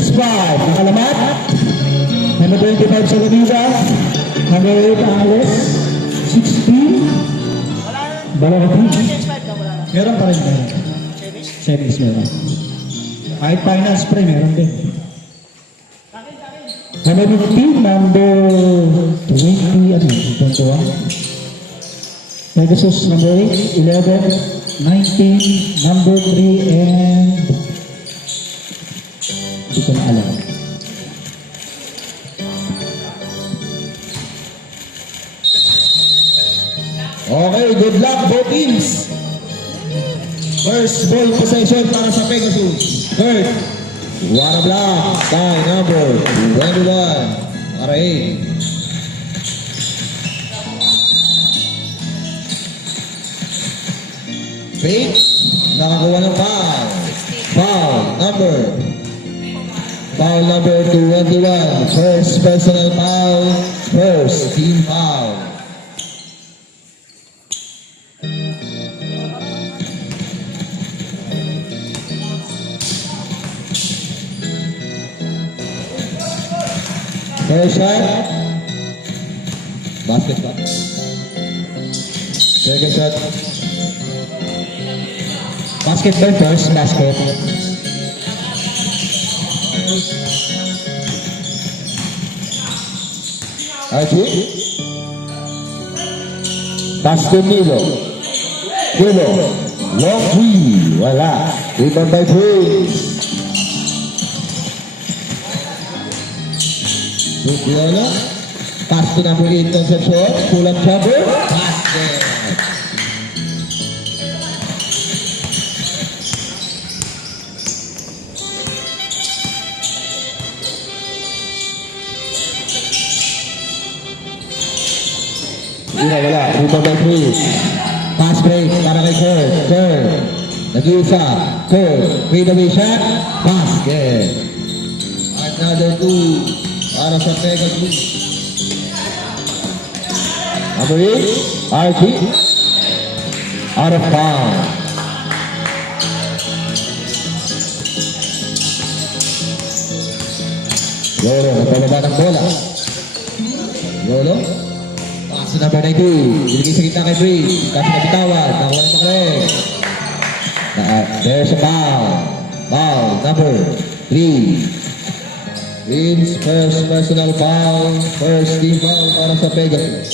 PS5, nakalamat. Number 25 sa Lamida. Number 8, Alex. 16. Balakati. Meron pa rin ba? Semis meron. Kahit finance pre, meron din. Number 15, number 20, ano, 21. Pegasus, number 8, 11, 19, number 3, and hindi ko na alam. Okay, good luck both teams. First ball possession para sa Pegasus. Third, what a block by number 21. Para 8. Faith, nakakuha ng foul. Foul number 21. First personal foul. First team foul. First shot. Basket shot. Second shot. Basket ba first? Basket. Archie. Pass to Nilo. Long three. Wala. Rebound by Prince. Luciano. Pass to number 8 Concepcion. Pull-up jumper. Basket. Wala. Rebound by Prince. Pass break para kay Kurt. Nag-iisa. Kurt. Fade away shot. Basket. Another 2. Para sa Pegasus. Number 8, Archie. Out of bounds. Lolo, nagpababa ng bola. Lolo. Pass na number 19. Binigay sa gitna kay Bree. Kasi nabitawan. Nakuha ng makrek. There's a foul. Foul number 3. Vince, first personal foul, first team foul para sa Pegasus.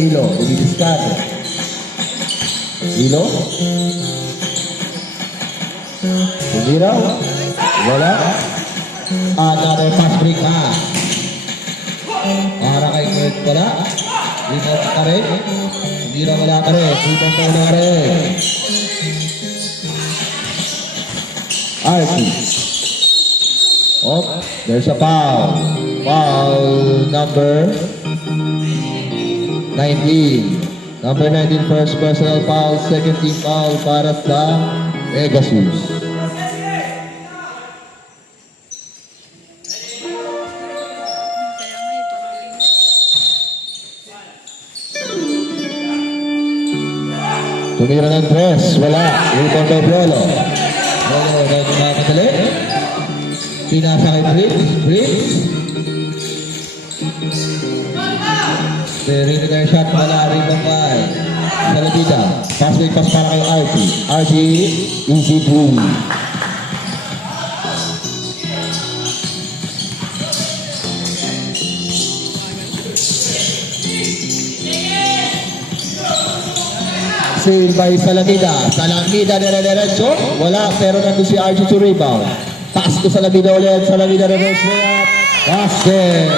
Ilo, dinidiscard. Ilo. Sumiraw. Wala. Another pass break ha. Para kay Kurt wala. Rebound ka rin. Hindi na wala ka rin. Rebound ka wala rin. Archie. Oh, there's a foul. Foul number 19. Number 19, first personal foul. Second team foul para sa Pegasus. Tumira ng tres, wala. Rebound by Lolo. Lolo, nagmamadali. Pinasa kay Briggs. Rinig ang shot, wala. Rebound by Saladita. Pass para kay Archie. Archie, easy boom. Save by Salamida. Salamida dire-diretso. Wala, pero nandun si Archie to rebound. Pass to Salamida ulit. Salamida reverse layup. Basket.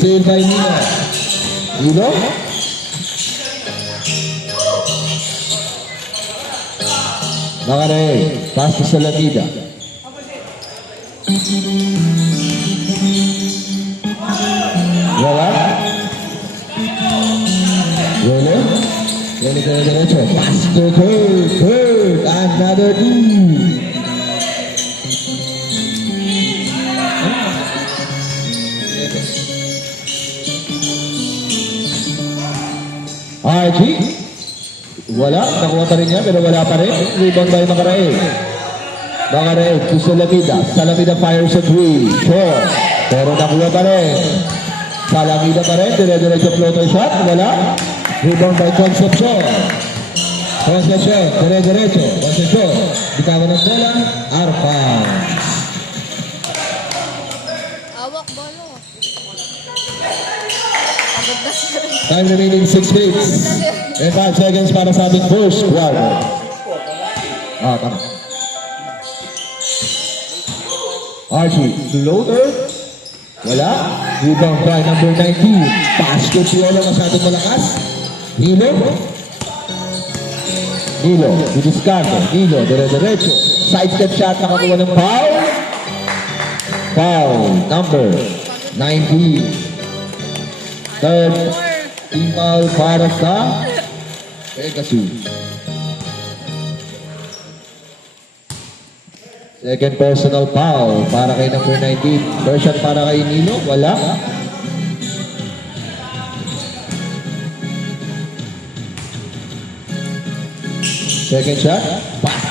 Save by Nino. Nino? Makare, pass to Salamida. Wala. Wala Dire-diretso. Pass to Kurt. Another 2. RG. Wala. Nakuha pa rin niya pero wala pa rin. Rebound by Macaraig. Macaraig to Salamida. Salamida fires a 3. Short. Pero nakuha pa rin. Salamida pa rin. Dire-diretso floater shot. Wala. Rebound by Concepcion. Concepcion. Dire-diretso. Concepcion. Bitawan ng bola. Arpa. Awak balo. Agad na sila. Time remaining 6 minutes. And 5 seconds para sa ating first quarter. Tama. Archie, floater. Wala. Rebound by number 19. Pass to Piolo, masyadong malakas. Nilo. Nilo, didiscarte. Nilo, dire-diretso. Sidestep shot, nakakuha ng foul. Foul, number 19. Third team foul para sa Pegasus. Second personal foul para kay number 19. First shot para kay Nilo, wala. Second shot, pass.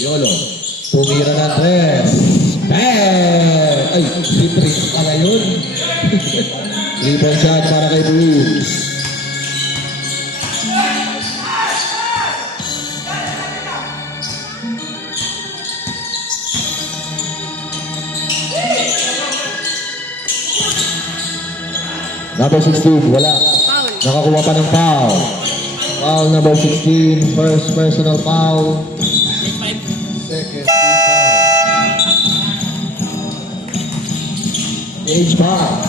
Yolo, tumira ng tres. Bang! Ay, si Prince pala yun. Rebound shot para kay Bruce. Number 16, wala. Foul. Nakakuha pa ng foul. Foul number 16, first personal foul. Second team foul. Age foul.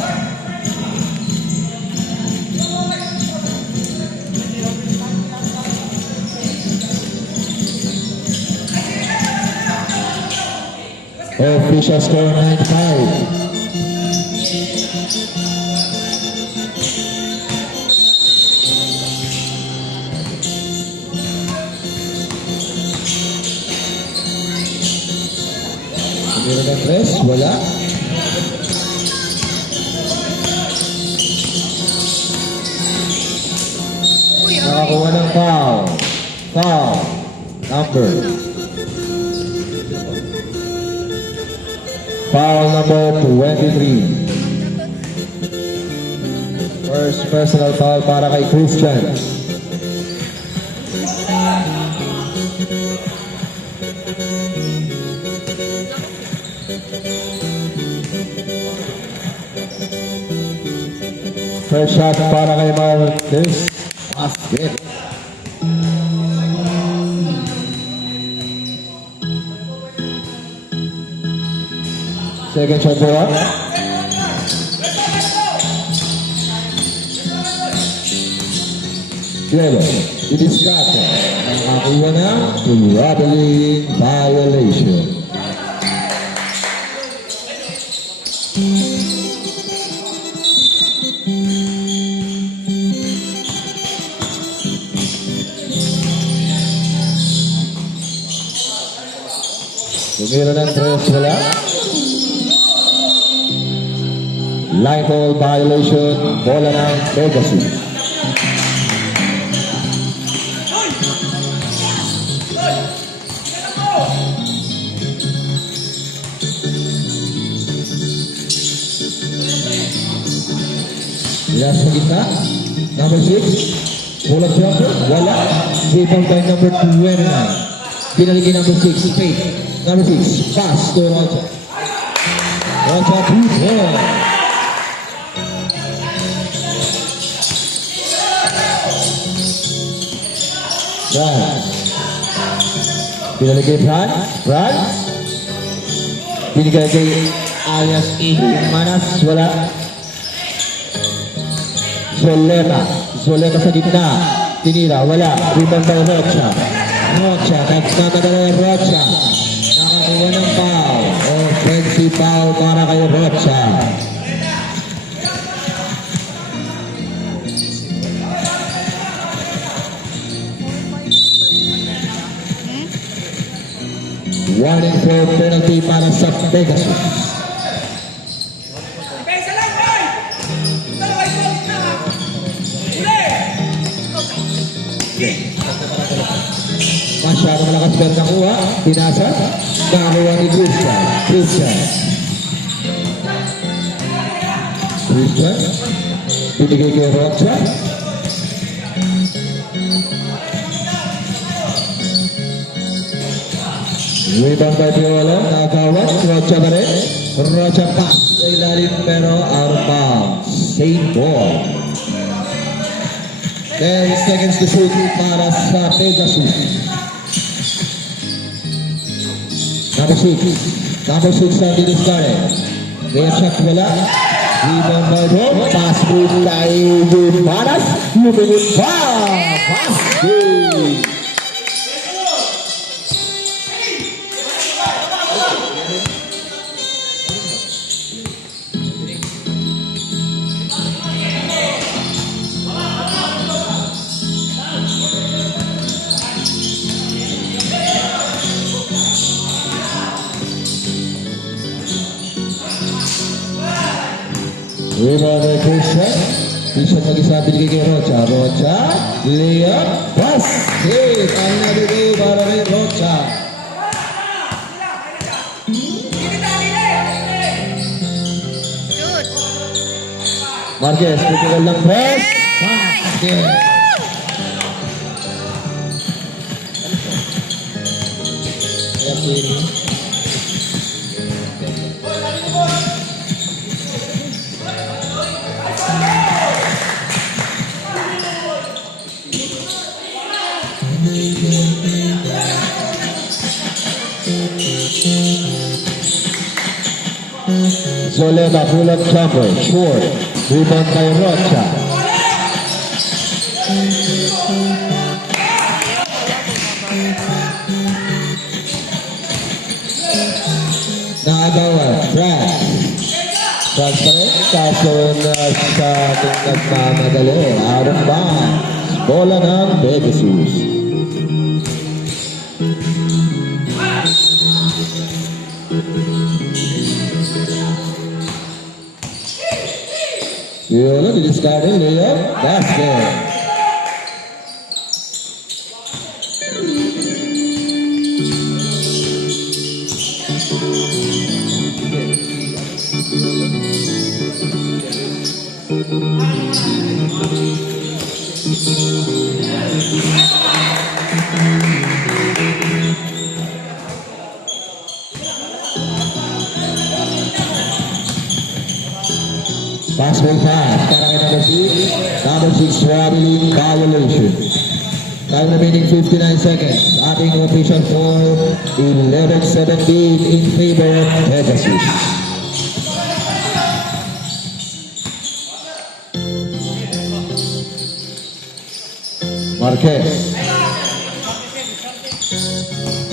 Official score 9-5. Meron ng press, wala. Nakakuha ng foul. Foul. Number. Foul number 23. First personal foul para kay Christian. First shot para kay Marquez. Basket. Second shot for us. Diego, didiscarte. Nakakuha na traveling violation. Tumira ng tres, wala. Line ball violation, bola ng Pegasus. Last sa gitna, number 6, pull-up jumper, wala. Rebound by number 29. Pinaligi number 6, Faith. Number 6, pass to Rocha. Rocha, 2-4. Franz. Pinaligi Franz. Franz. Binigay kay alias Manas, wala. Zoleta sa gitna. Tinira, wala. Rebound by Rocha. Rocha, nagkamadala ng Rocha. Nakakuha ng foul. Offensive foul para kay Rocha. Warning for penalty para sa Pegasus. Pensa lang, boy! Dalawa ito, na ha! Uli! Masyado malakas pero nakuha. Pinasa. Nakakuha ni Christian. Christian. Pinigay kay Rocha. Rebound by Viola. Nakakawat. Rocha pa rin. Rocha pass. Sa ilalim pero out of bounds. Same ball. 10 seconds to shoot para sa Pegasus. Number 6 ang dinuscard. Kaya shot wala. Rebound by Dom. Pass through kay Yumanas. Lumingin pa. Pass through. Rebound by Christian. Christian mag-isa binigay kay Rocha. Rocha. Layup. Basket. Ang nabigay para kay Rocha. Shoot. Marquez. Critical lang press. Basket. Zoleta pull-up jumper, short, rebound by Rocha. Nakagawa, Brad. Brad pa rin, kaso na sa ating nagmamadali, out of bounds. Bola ng Pegasus. Viola didiscarded, layup, basket. Passing pass para kay number 6 traveling violation. Time remaining 59 seconds. Ating official for 11-17 in favor of Pegasus.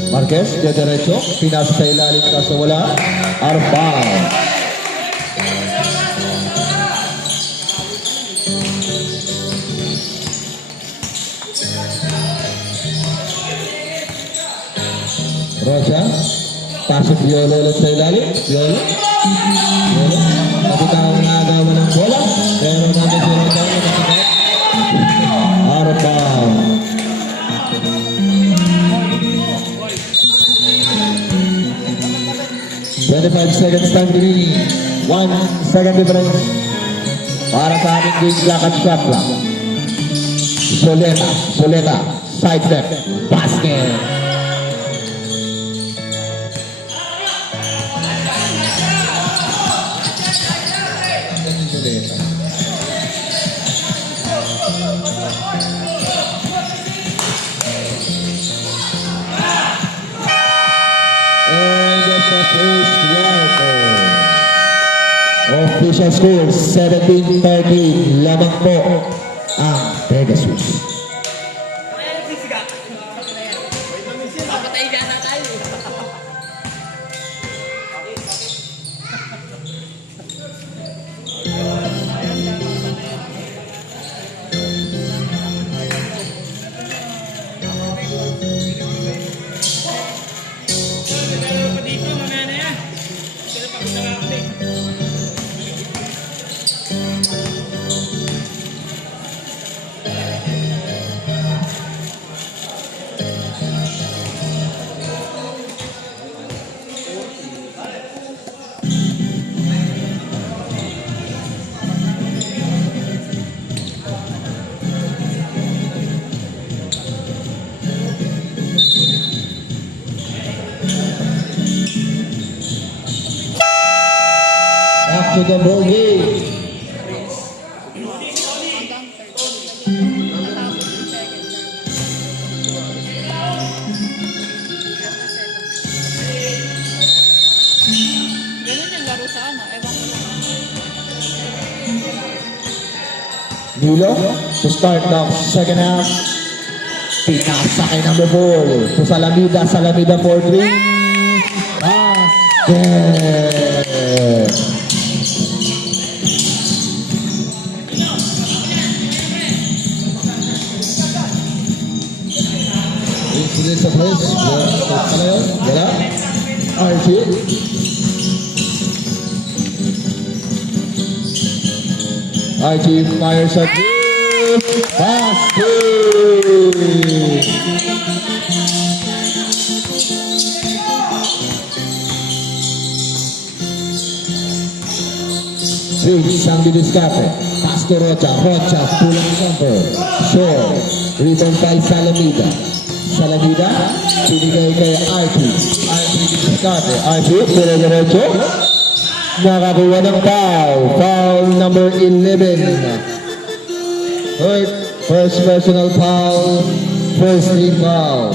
Marquez, dia derecho, pinasa sa ilalim kaso wala. Out of bounds. Rocha, pasok Viola ulit sa ilalim. Viola. Kapitaw na agawan ng bola. Pero namin si Rocha nakakabit. Out of bounds. "25 seconds time remaining. 1 second difference. Para sa ating game clock at shot clock. Soleta. Side step. Basket. Official score 17-13. Lamang po ang Pegasus. Papatay ka na tayo. Back to the ball game. Ganun yung laro sa ano, ewan ko lang. Nilo to start the second half. Pinasakay ng ball to Salamida. Salamida for 3. Basket! Incident sa press. Ano yun? Wala? Archie? Archie fires a three. Basket! Six ang didiskarte. Pass to Rocha. Rocha, pulang jumper. Short. Rebound by Salamida. Salamida, pinigay kay Archie. Archie didiskarte. Archie, dire-diretso. Nakakuha ng foul. Foul number 11. First personal foul. First team foul.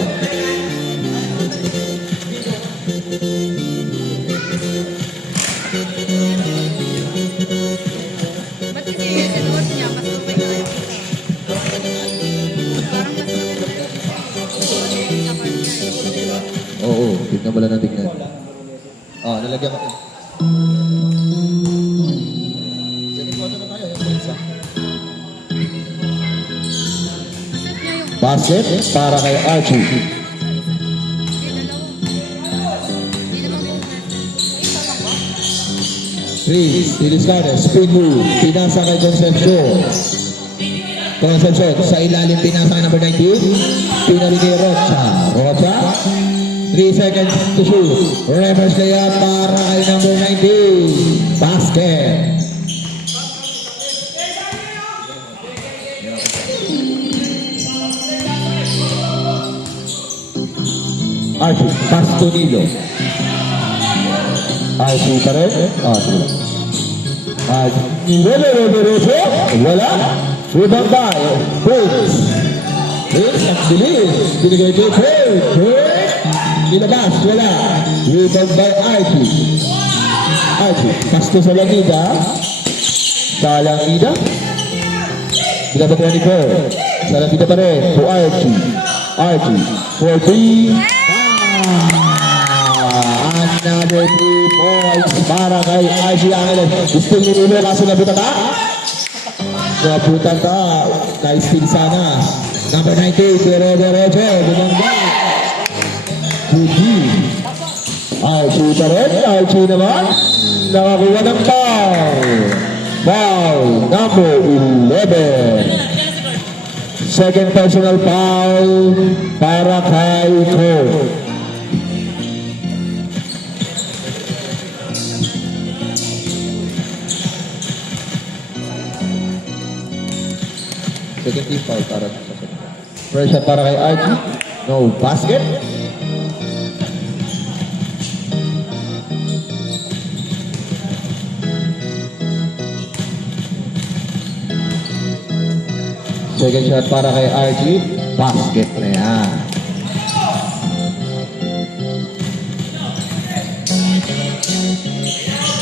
Ba't kasi yung sinuot niya, mas okay na yun. Parang mas okay na yun. Oo, tignan mo lang ng tignan. Nalagyan ko. Second quarter na tayo, yung isa. Basket para kay Archie. Three, Diliscada, spin move, pinasa kay Concepcion. Concepcion, sa ilalim pinasa kay number 19, pinali kay Rocha. Rocha, 3 seconds to shoot. Reverse layup para kay number 19. Basket. Archie, pass to Nilo. Archie pa rin. Archie. Nilo. Wala. Rebound by Briggs. Briggs at bilis. Binigay kay Fred. Nilabas. Wala. Rebound by Archie. Archie. Pass to Salamida. Salamida. Binabat na ni Fred. Salamida pa rin. To Archie. Archie. For 3. Another 3 points para kay Archie Angeles. Gusto nilulo kaso nabutan ka? Nabutan ka. Kay Steve sana. Number 19, Derecho. Dumangga. Puji. Archie pa rin. Archie naman. Nakakuha ng foul. Foul number 11. Second personal foul para kay Cole. Second team foul para sa second. First shot para kay Archie. No basket. Second shot para kay Archie. Basket na yan.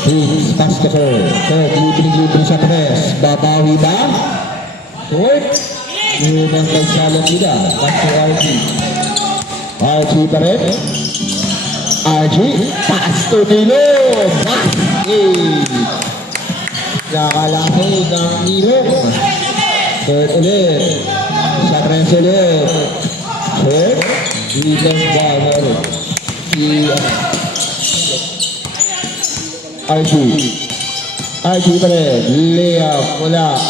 Please, pass to her. Third, libre sa tres. Babawi ba? Short. Unang kay Salamida. Pass to Archie. Archie pa rin. Archie. Pass to Nilo. Basket. Nakalaki ng Nilo. Third ulit. Sa tres ulit. Third. Rebound ba? Archie. Archie pa rin. Layup. Wala.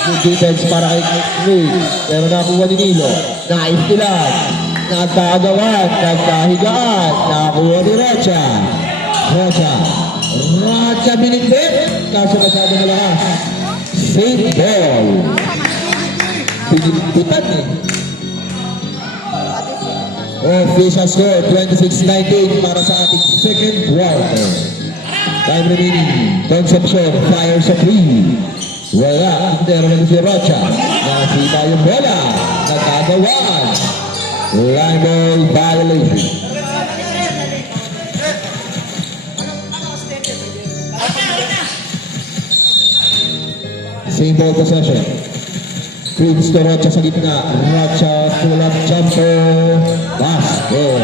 Good defense para kay Craig. Pero nakuha ni Nilo. Naistilan. Nagkagawan. Nagkahigaan. Nakuha ni Rocha. Rocha binitbit. Kaso masyado malakas. Safe ball. Pinitbitan eh. Official score, 26-19 para sa ating second quarter. Time remaining. Concepcion fires a three. Wala. Interval si Rocha. Nakita yung bola. Nagkagawan. Line ball violation. Same ball possession. Queens to Rocha sa gitna. Rocha pull up jumper. Basket.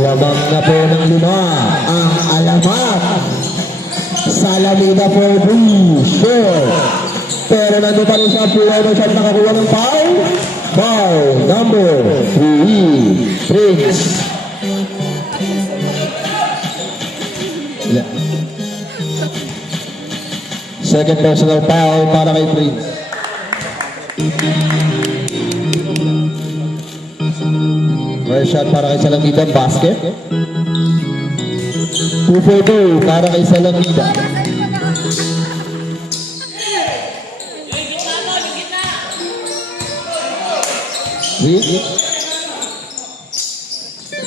Lamang na po ng 5 ang alamat. Salamida for 3. Short. Pero nandun pa rin sa puno siya nakakuha ng foul. Foul number 3. Prince. Second personal foul para kay Prince. First shot para kay Salamida, basket. 2 for 2 para kay Salamida. Three.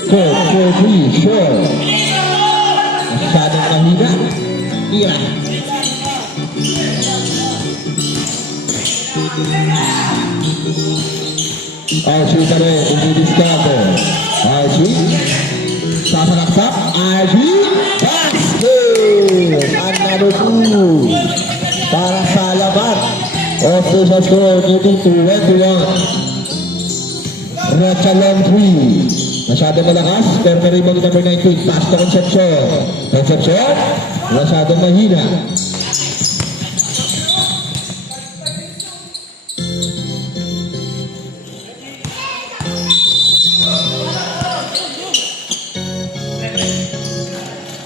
Short, 4-3, short. Masyadong mahina. Tira. Archie pa rin, umidiscover. Archie, sasalaksak. Archie, basket! Another 2 para sa alamat. Official score, 21. Rocha long 3. Masyado malakas, pero rebound number 19. Pass to Concepcion. Concepcion, masyadong mahina.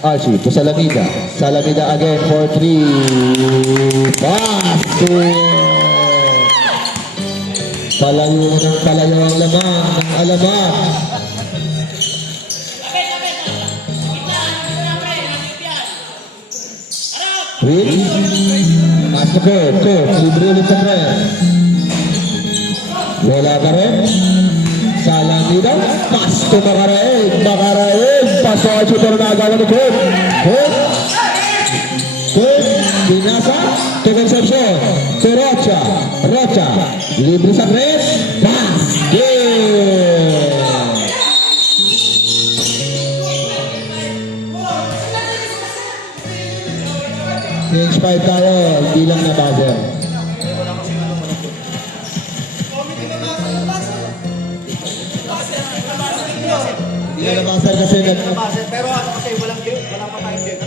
Archie to Salamida. Salamida again for 3. Basket! Palayo ng palayo ang laman ng alamat. Three. Pass to court. Libre ulit sa friend. Wala ka rin. Salamida. Pass to Makaraig. Pass to Archie pero nagawa ni Court. Binasa. To Concepcion. To Rocha. Libre sa tres. Basket! Change 5 tayo. Bilang na buzzer. Hindi na buzzer kasi Pero ano kasi walang pa tayong game.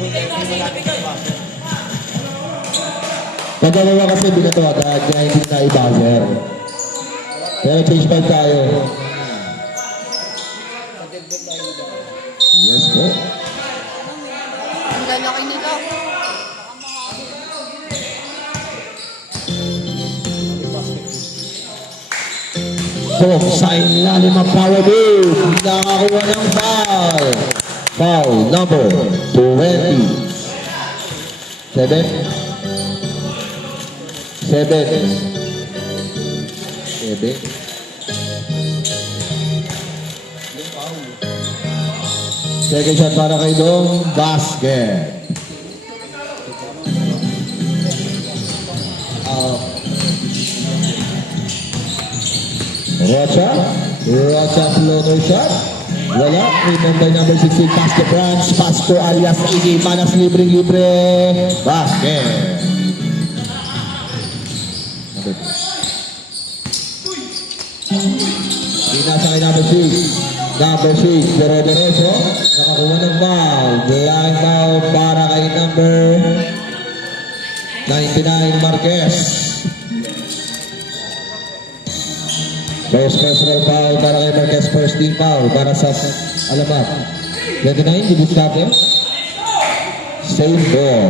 Pagdalawa kasi binato agad, kaya hindi na i-buzzer. Pero change 5 tayo. Yes po. Ang lalaki nila. Boom, sa ilalim ang power move. Nakakuha ng foul. Foul number 20. 7. Second shot para kay Dong. Basket. Rocha floater shot. Wala. Remember number 16. Pass to Franz. Pass to alias Iggy. Manas libre. Basket. Pinasa kay number 6. Derecho. Nakakuha ng foul. Blind foul para kay number 99 Marquez. First personal foul para kay Marquez. First team foul para sa alamat. 29, did you stop him? Same ball.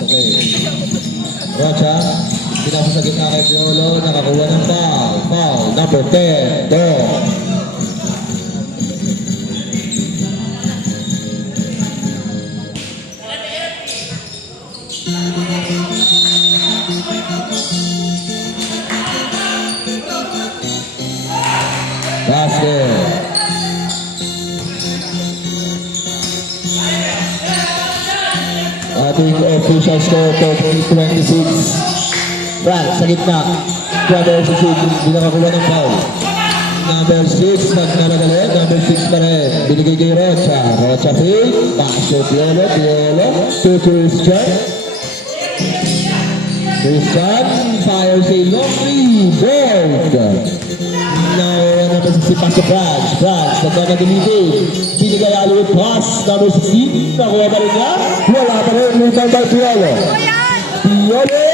Okay. Rocha, pinasa sa gitna kay Piolo, nakakuha ng foul. Foul number 10, Dong. Basket. Ating official score 30-26. France sa gitna. Number 6, hindi nakakuha ng foul. Number 6, naglalagalit. Number 6 pa rin. Binigay kay Rocha. Rocha fake. Pasok Piolo. Piolo. To Christian. Christian fires a long three. Board. Now, number 60 pasok France. France, nagkakagamitin. Binigay aliwit pass. Number 16. Nakuha pa rin niya. Wala pa rin. Rebound by Piolo. Piolo.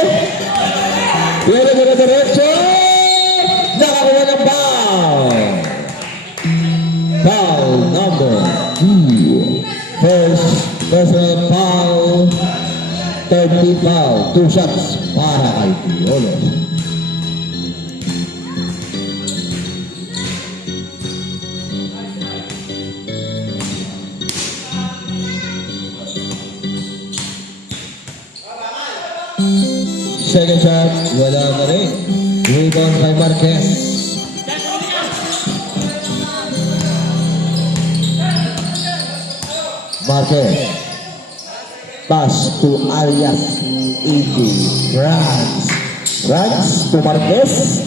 Piolo dire-diretso. Nakakuha ng foul. Foul number 2. First personal foul. Third team foul. 2 shots para kay Piolo. Second shot, wala na rin. Rebound by Marquez. Marquez. Pass to Arias A.J. France. France to Marquez.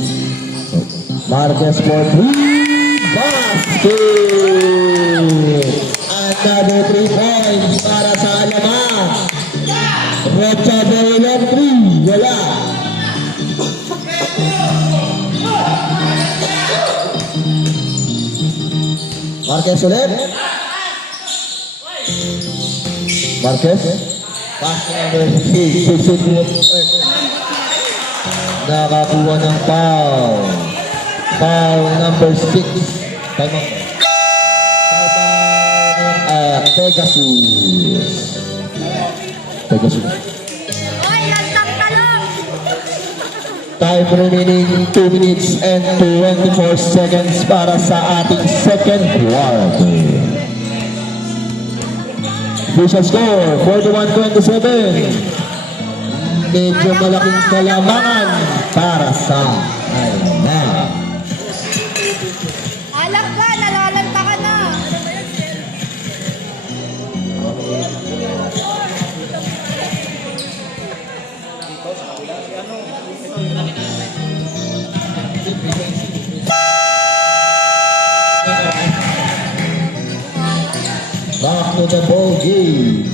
Marquez for 3. Basket! Another 3 points para sa Alamang. Rocha Veron 3. Wala. Marquez ulit. Marquez. Pass number 6. Nakakuha ng foul. Foul number 6. Time out. Pegasus. Pegasus. Oy, lantang talong! Time remaining 2 minutes and 24 seconds para sa ating second quarter. Official score, 41-27. Medyo malaking kalamangan para sa Alamang. Alam ka, nalalanta ka na. Back to the ball game.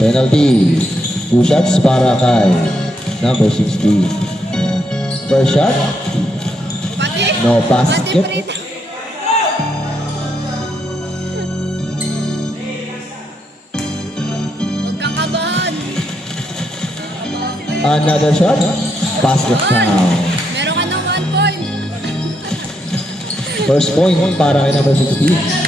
Penalty. 2 shots para kay number 16. First shot. Pati. No Pati basket. Frida. Huwag kang kabahan. Another shot. Basket down. Meron ka ng 1 point. First point para kay number 16.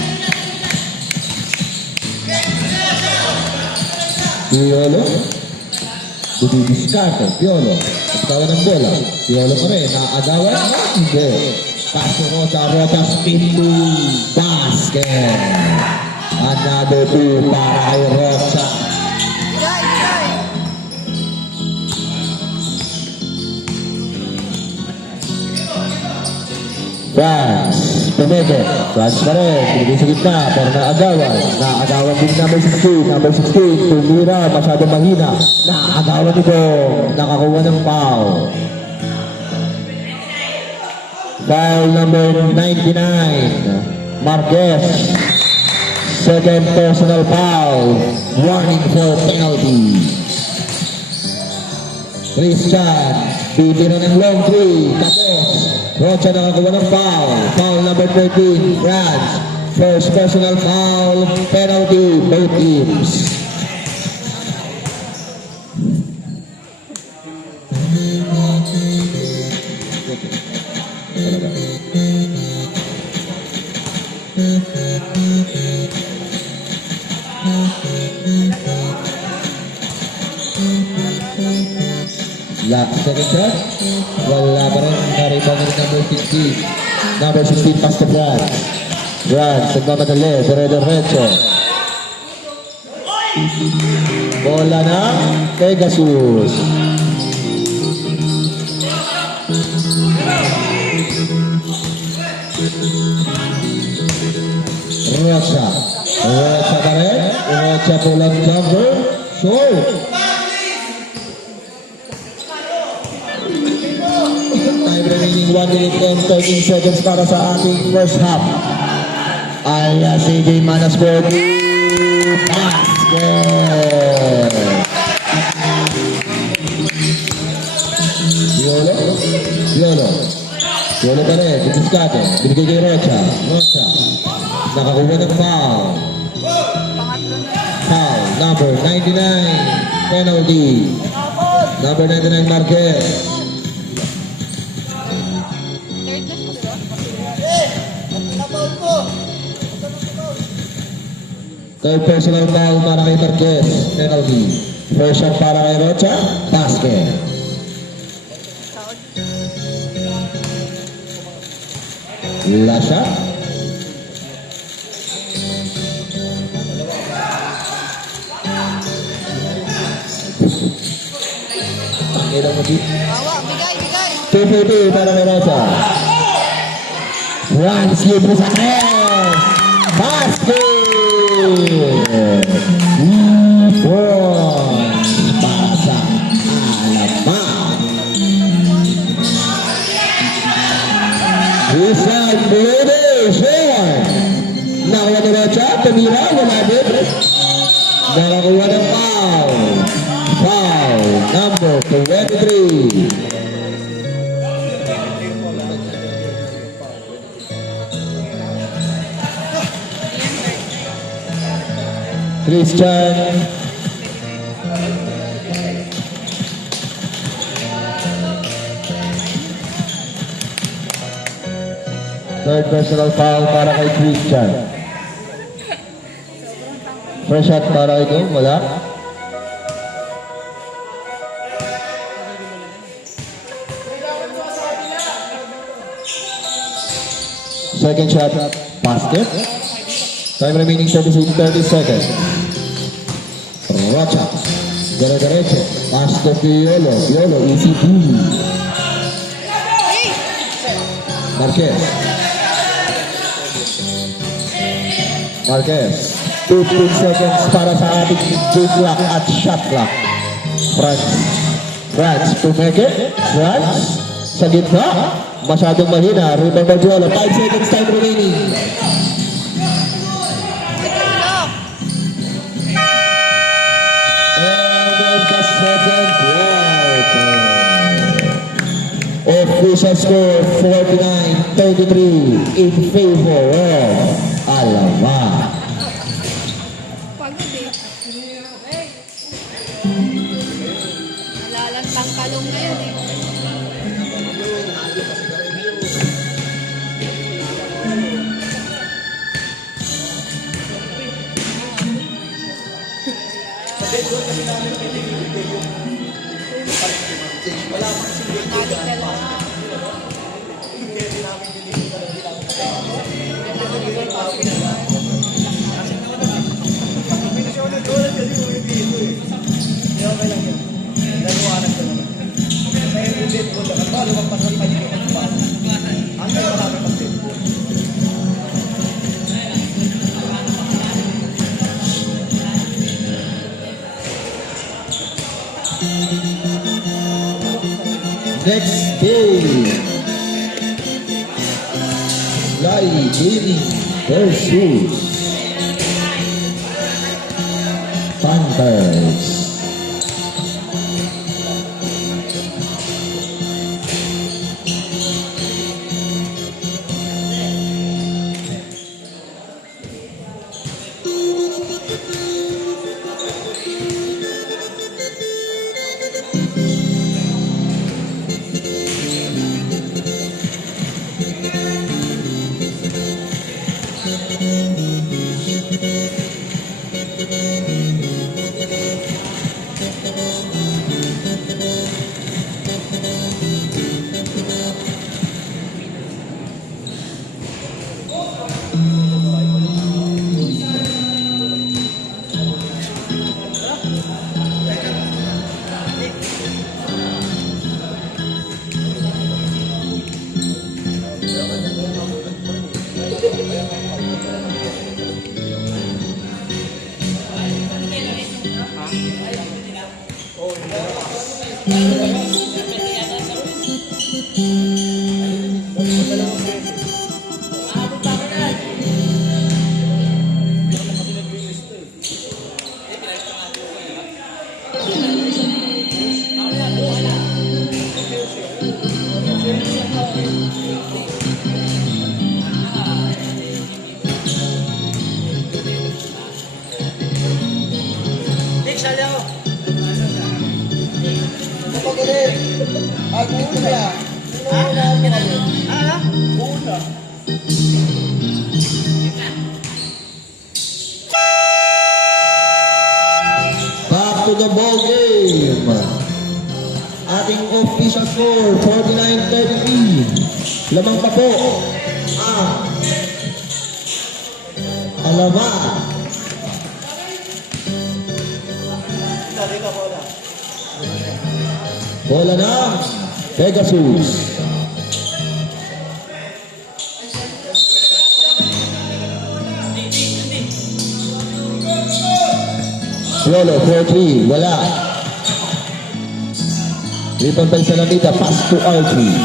Piolo. Budidiskarte. Piolo. Pagkawan ng bola. Piolo pa rin. Naagawan. Hindi. Paso Rocha. Rocha spin to basket. Another 2 para kay Rocha. Joy, joy. France, Pumede, France pa rin, pinigay sa gitna, pero naagawan din number 16, tumira, masyadong mahina, naagawan ito, nakakuha ng foul. Foul number 99, Marquez, second personal foul, warning for penalty. Christian, bibira ng long 3, tapos, Rocha nakakuha ng foul. Foul number 13, France. First personal foul, penalty, both teams. Second shot. Wala pa rin. Nariban rin number 16. Number 16 pass to France. France, nagmamadali, dire-diretso. Bola ng Pegasus. Rocha. Rocha pa rin. Rocha pulang jumper. Short. Time remaining 1 minute and 13 seconds para sa ating first half. Ay, CJ Manasburg. Basket. Violo. Violo. Violo pa rin. Diniskate. Binigay kay Rocha. Rocha. Nakakuha ng foul. Foul. Number 99. Penalty. Number 99 Marquez. Third personal foul para kay Marquez. Penalty. First shot para kay Rocha. Basket. Last shot. Ilang mo di? Bawa, bigay, bigay. 2-2 para kay Rocha. France libre sa tres. Basket! France para sa Alaman. Isang British Air. Nakakuha ni Rocha. Tumira. Wala din. Nakakuha ng foul. Foul number 23. Christian. Third personal foul para kay Christian. First shot para ito, wala. Second shot, basket. Time remaining 30 seconds. Rocha. Dire-diretso. Pass to Violo. Violo, easy B. Marquez. Marquez. 15 seconds para sa ating big clock at shot clock. France. France to make it. France. Sa gitna. Masyadong mahina. Rebound by Violo. 5 seconds time remaining. Official score 49-33 in favor of Alaman. Pagod eh. Nalalantang kalong ngayon eh. Nalik na lang. Next game. Lady Gaming versus Panthers. Nick, sali ako. Back to the ball game. Ating official score, 49-33. Lamang pa po. Alaman. Bola na. Pegasus. Swallow, 4-3. Wala. Ripon pa sa Lamida. Pass to Archie.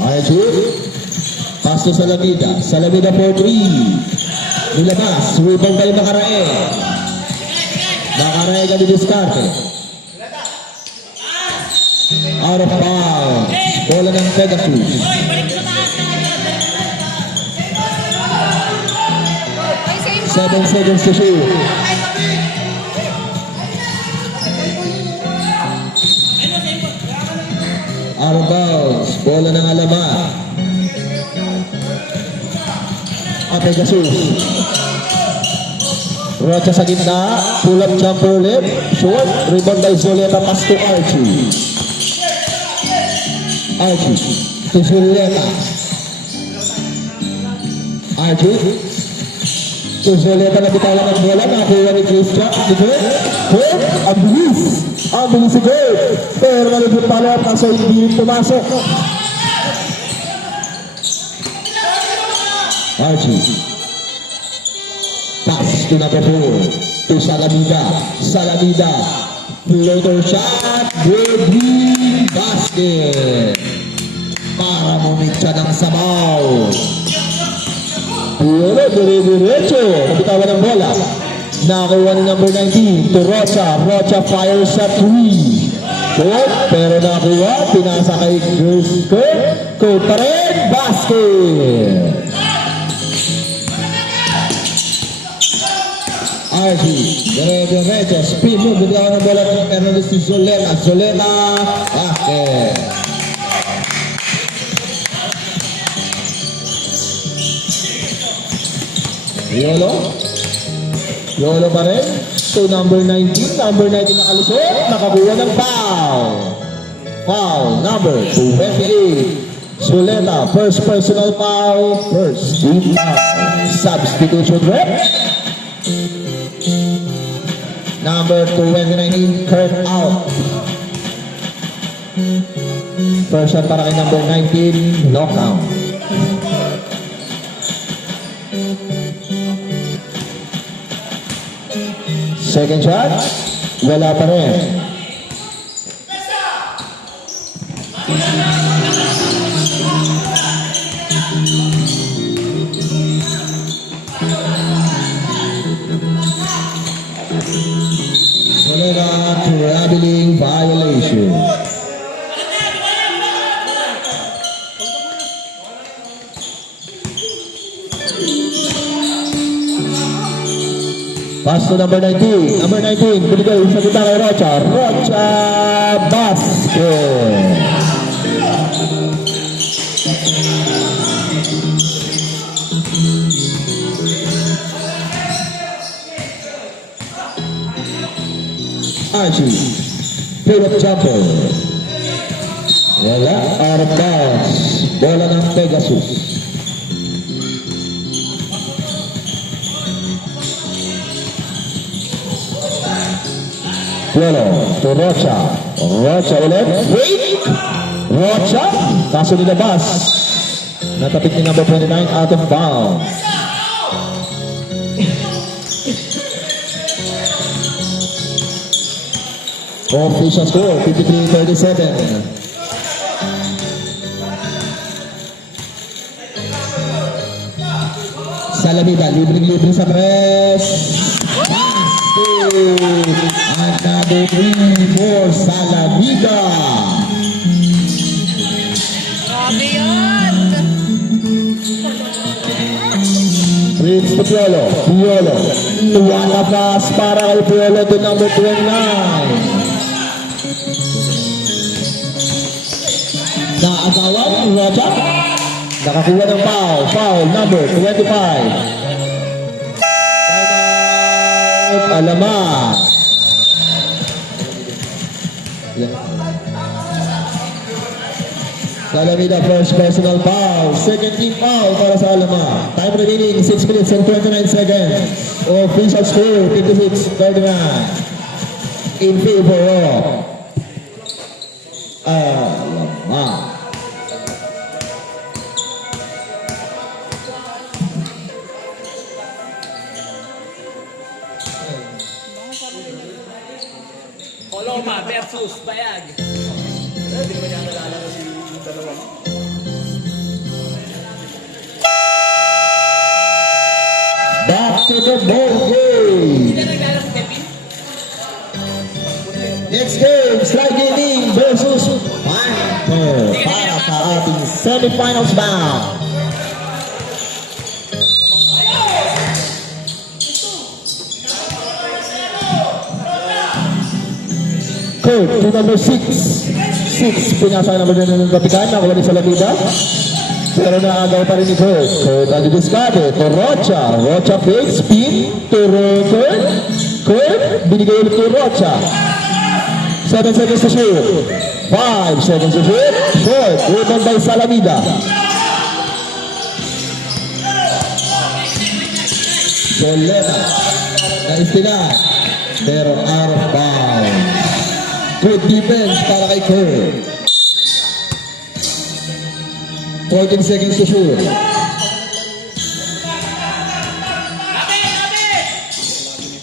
Archie. Pass to Salamida. Salamida 4-3. Nilabas. Ripon pa yung Makarae. Makarae ka didiskarte. Out of bounds. Bola ng Pegasus. Ay, same 7 seconds to shoot. Out of bounds. Bola ng Alama. Pegasus. Rocha sa gitna. Pull up jumper left. Short. Rebound by Zuleta. Pass to Archie. Archie. To Zuleta. Archie. To Zuleta na bitawan ng bola. Nakakuha ni Christian. Ito. Kurt. Ang bilis. Ang bilis si Kurt. Pero malibot pala. Kaso hindi pumasok. Archie. Pass to number 4. To Salamida. Salamida. Floater shot. Good basket. Para mumigsa ng sabaw. Pero dire-diretso. Kapitawan ng bola. Nakakuha ni number 19. To Rocha. Rocha fires sa 3. Short. Pero nakakuha. Pinasa kay Kurt. Kurt pa rin. Basket. Archie, dire-diretso, spin move, bigyan ng bola ng Hernandez to Zoleta. Zoleta, basket. Yolo pa rin. To number 19. Number 19 nakalusot. Nakakuha ng foul. Foul number 28. Zoleta, first personal foul. First team foul. Substitution rep. Number 29, Kurt out. First shot para kay number 19, knockout. Second shot, wala pa rin. Solera traveling violation. Pass to number 19. Number 19, binigay sa kita kay Rocha. Rocha basket. Archie, pull-up jumper. Wala, out of bounds. Bola ng Pegasus. Puelo to Rocha. Rocha ulit. Wait! Rocha, kaso nilabas. Natapit ni number 29 out of bounds. Official score, 53-37. Salamida, libre-libre sa press. Basket! Another 3 for Salamida. Grabe yan. Prince to Piolo. Piolo. Lumalabas para kay Piolo to number 29. Naagawan, Roger. Nakakuha ng foul. Foul number 25. Timeout, Alama. Salamida first personal foul. Second team foul para sa Alama. Time remaining 6 minutes and 29 seconds. Official score 56-39. In favor of Alama. Coloma versus Bayag. Back to the ball game. Hindi na naglalaro si Kevin. Next game, Slide Gaming versus Panther para sa ating semifinals bout. Kurt to number 6. 6, pinasa naman din ng kapitan, nakuha ni Salamida. Pero naagaw pa rin ni Kurt. Kurt ang didiskade to Rocha. Rocha fake spin to Kurt. Kurt, binigay ulit to Rocha. 7 seconds to shoot. 5 seconds to shoot. Short, rebound by Salamida. Soleta, naistinag. Pero out of bounds. Good defense para kay Kurt. 14 seconds to shoot.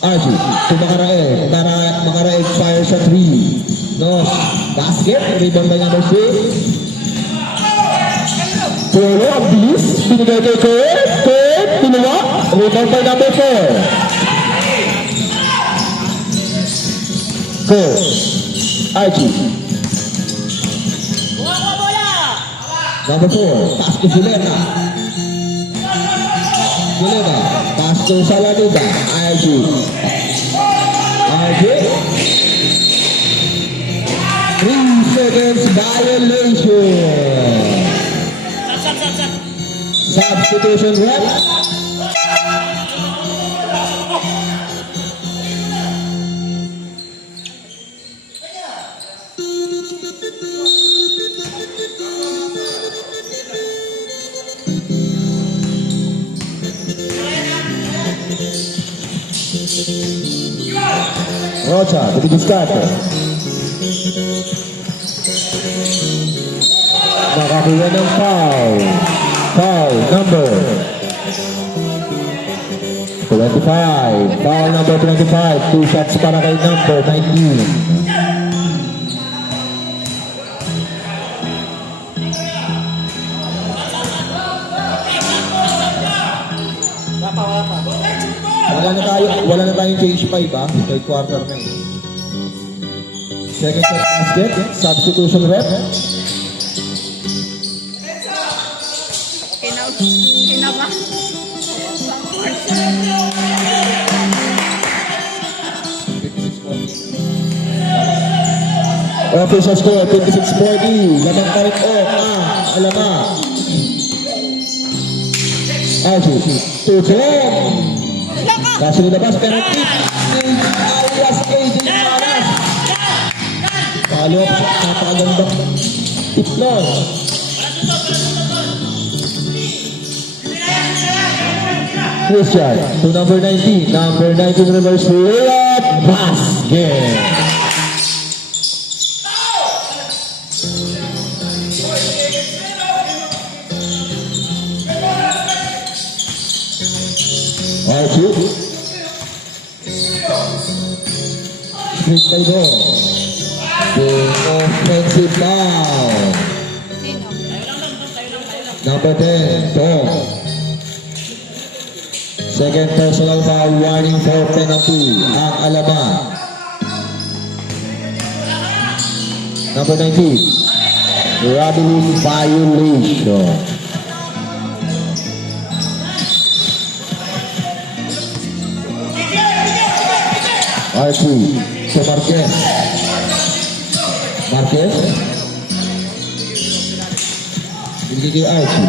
Archie, to Makaraeg fire sa 3. No, basket, rebound by number 6. Polo, ang bilis, binigay kay Kurt. Kurt, pinuwa, rebound by number 4. Kurt, Archie. Number 4, pass to Zuleta. Zuleta, pass to Salamida. Archie. Archie. 3 seconds violation. Substitution rep. Rocha, didiskarte. Makakuha ng foul. Foul number 25. Foul number 25. 2 shots para kay number 19. Wala na tayong change 5 ha. Third quarter na eh. Second shot basket. Substitution rep. Kinaba. Official score 56-40. Lamang pa rin Alama. Archie. 2-10. Kaso nilabas pero tip alias AJ Maras. Follow up sa napakagandang tip nun. Christian to number 19. Number 19 reverse layup basket. shoot. Street by door. The offensive foul. Sino? Number 10, Tom. Second personal foul, warning for penalty, ang Alaman. Number 19, Robbery violation. Archie, to Marquez. Marquez. Binigay kay Archie.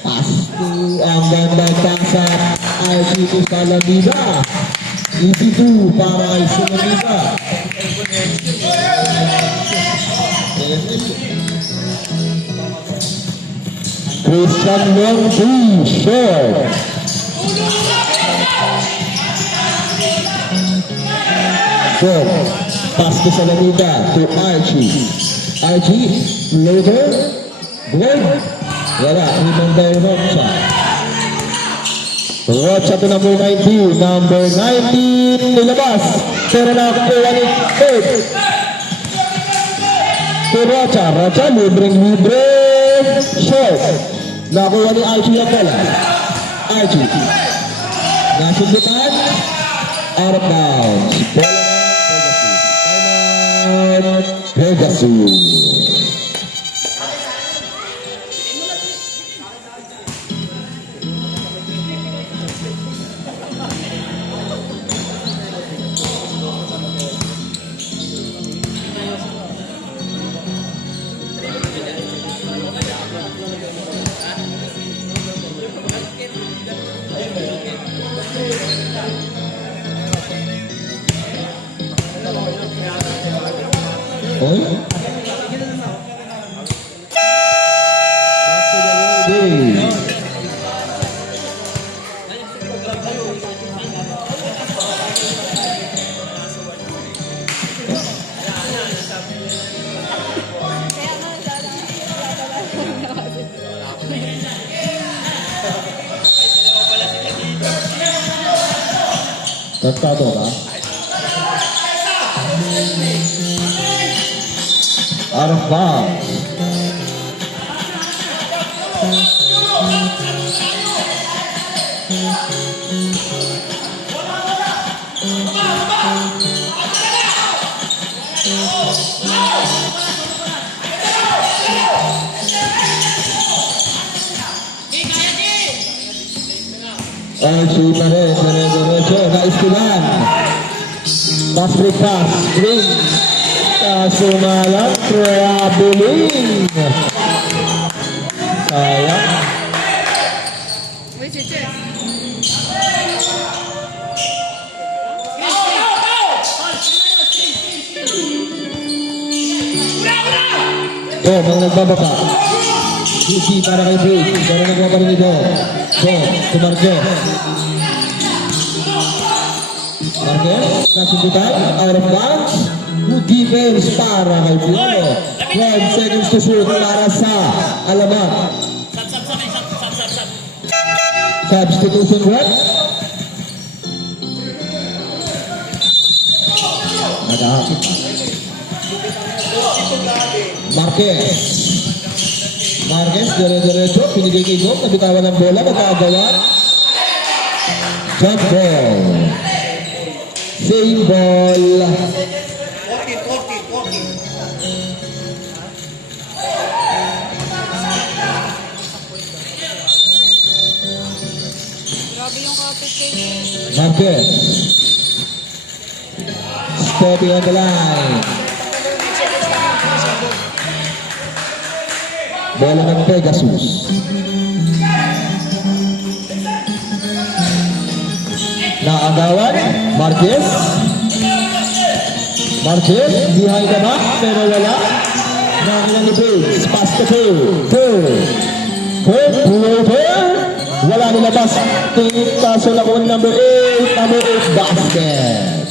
Pass to ang gandang pasa. Archie to Salamida. Easy 2 para kay Salamida. Christian Longy, short. Short. Pass to Salamida to Archie. Archie, loader. Good. Wala, ibang daw Rocha. Rocha to number 19. Number 19 nilabas. Pero nakakuha ni 8. To Rocha. Rocha, libre. Short. Nakakuha ni Archie ang bola. Archie. Nasundutan. Out of bounds. Bola ng Pegasus. Timeout. Pegasus. Oy. Kaya nga, Tratado ba? Out of bounds. Archie pa rin, diretso, naistilan. Pass break pass, green. Kasumalang, traveling. Sayang. Uy, si Chess. Ang nagbababa. GC para kay Briggs. Pero nagpaparin ito. To Marquez. Marquez, nasundutan, out of bounds. Good defense para kay Pino. 12 seconds to shoot para sa Alaman. Substitution what? Nagahakit. Marquez, dire-diretso, pinigay kay Dom, nabitawan ng bola, magkagawa. Jump ball. Same ball. 14. Grabe yung kapit kay Chess. Marquez. Stepping on the line. Bola ng Pegasus. Naagawan, Marquez. Behind the back, pero wala. Nakakita ni Briggs, pass to Pulver. Wala nilabas. Kaso nakuha ni number 8 basket.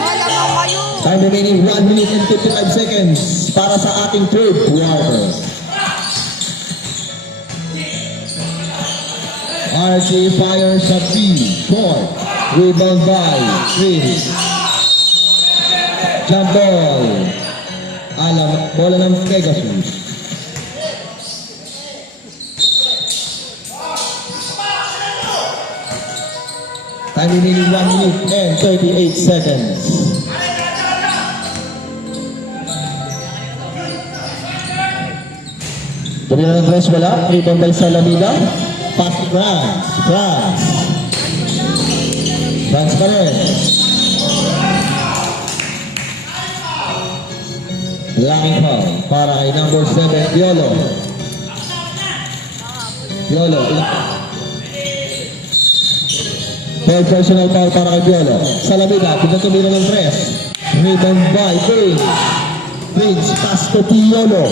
Wala mo kayo. Time remaining 1 minute and 55 seconds para sa ating third quarter. RJ fires a three. Short. Rebound by Prince. Jump ball. Bola ng Pegasus. Time remaining 1 minute and 38 seconds. Tumira ng press, wala. Rebound by Salamida. Pass to France. France pa rin. Laking foul para kay number 7, Piolo. Third personal foul para kay Piolo. Salamida, tumira ng press. Rebound by Prince, pass to Piolo.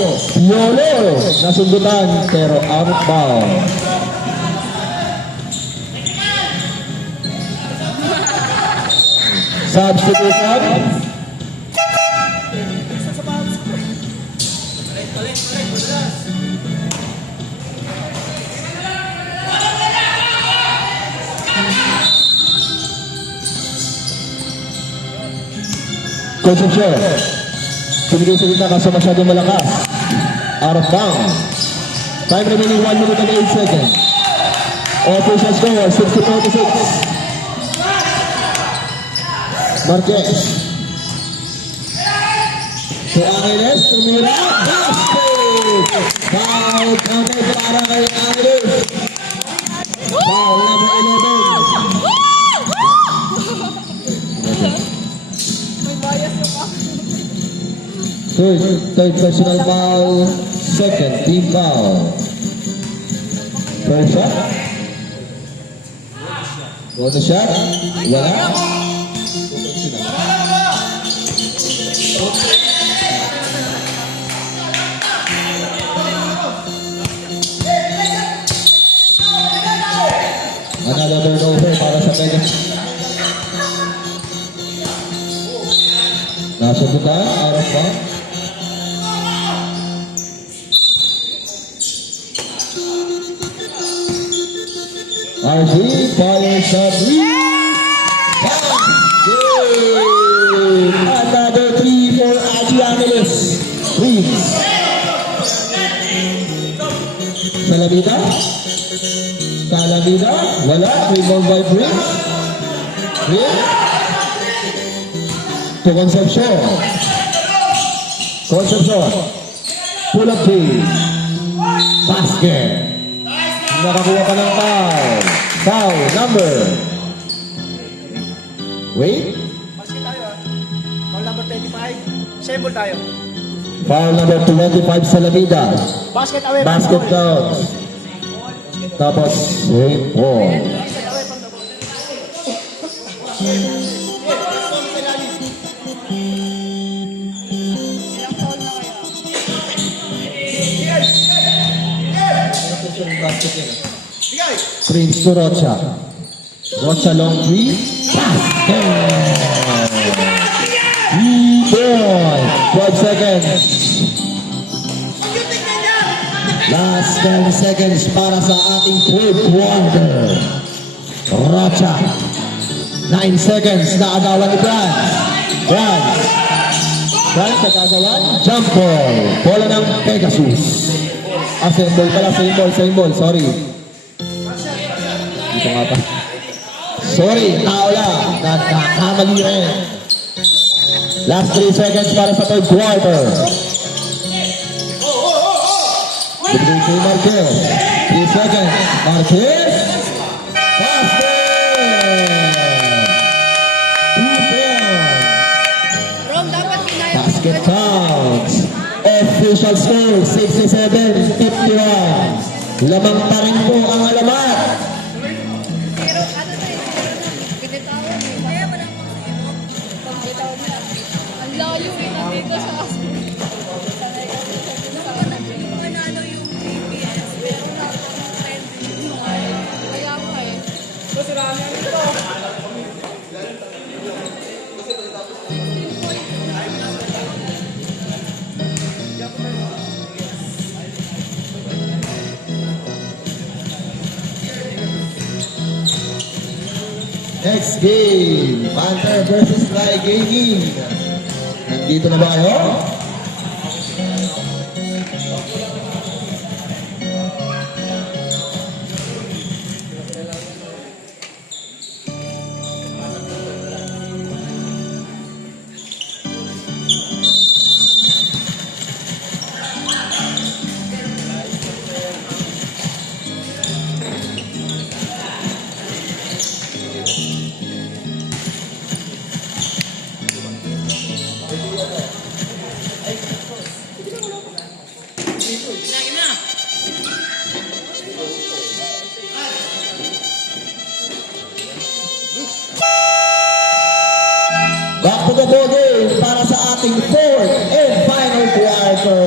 Nasundutan pero out of bounds. Substitution. Concepcion. Pinigay sa gitna kaso masyadong malakas. Out of bounds. Time remaining 1 minute and 8 seconds. Official score, 60-46. Marquez. To Angeles, tumira. Basket! Foul counted para kay Angeles. Foul number 11. May bias na pa. Third personal foul, second team foul. First shot. Bonus shot. Wala. Another turnover para sa Pegasus. Nasa buka, out of bounds. RG fires a three. Basket! Another three for RG Angeles. Please. Salamida. Wala. Rebound by Prince. To Concepcion. Pull up three. Basket. Nakakuha pa ng foul. Foul number. Wait. Basket tayo. Foul number 25. Same ball tayo. Foul number 25 Salamida. Basket away. Basket counts. Tapos, wait ball. Basket away from the ball. Ilang foul na kaya? Bigay. Prince to Rocha. Rocha long three. Basket! 12 seconds. Last 10 seconds para sa ating third quarter. Rocha. 9 seconds na agawan ni France, nagagawan. Jump ball. Bola ng Pegasus. Symbol pala. Symbol. Sorry. Dito nga pa. Sorry. Tao lang. Nagkakamali rin. Last 3 seconds para sa third quarter. Bigay kay Marquez. 3 seconds. Marquez. Basket! 2 points. Rom, dapat kinaya. Basket counts. Official score, 67-51. Lamang pa rin po ang alamat. Pero ano na eh, binitawan eh. Kaya walang pagbitawan na. Ang layo eh, nandito sa sanay kasi sa ano yung GPS, pero kaya ako eh. Next game, Panther versus Fly Gaming. Nandito na ba kayo? Back to the ball game para sa ating fourth and final quarter.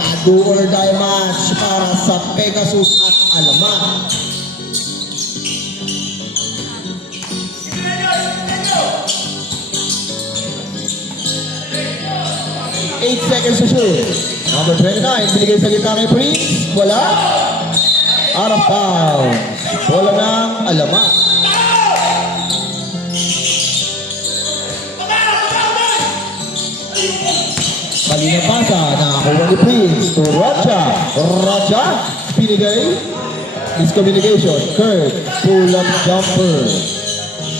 A do or die match para sa Pegasus at Alamat. Eight seconds to shoot. Number 29, binigay sa gitna kay Prince. Wala. Out of bounds. Bola ng Alamat. Kanina pasa, nakakuha ni Prince to Rocha. Rocha, binigay. Miscommunication. Kurt, pull-up jumper.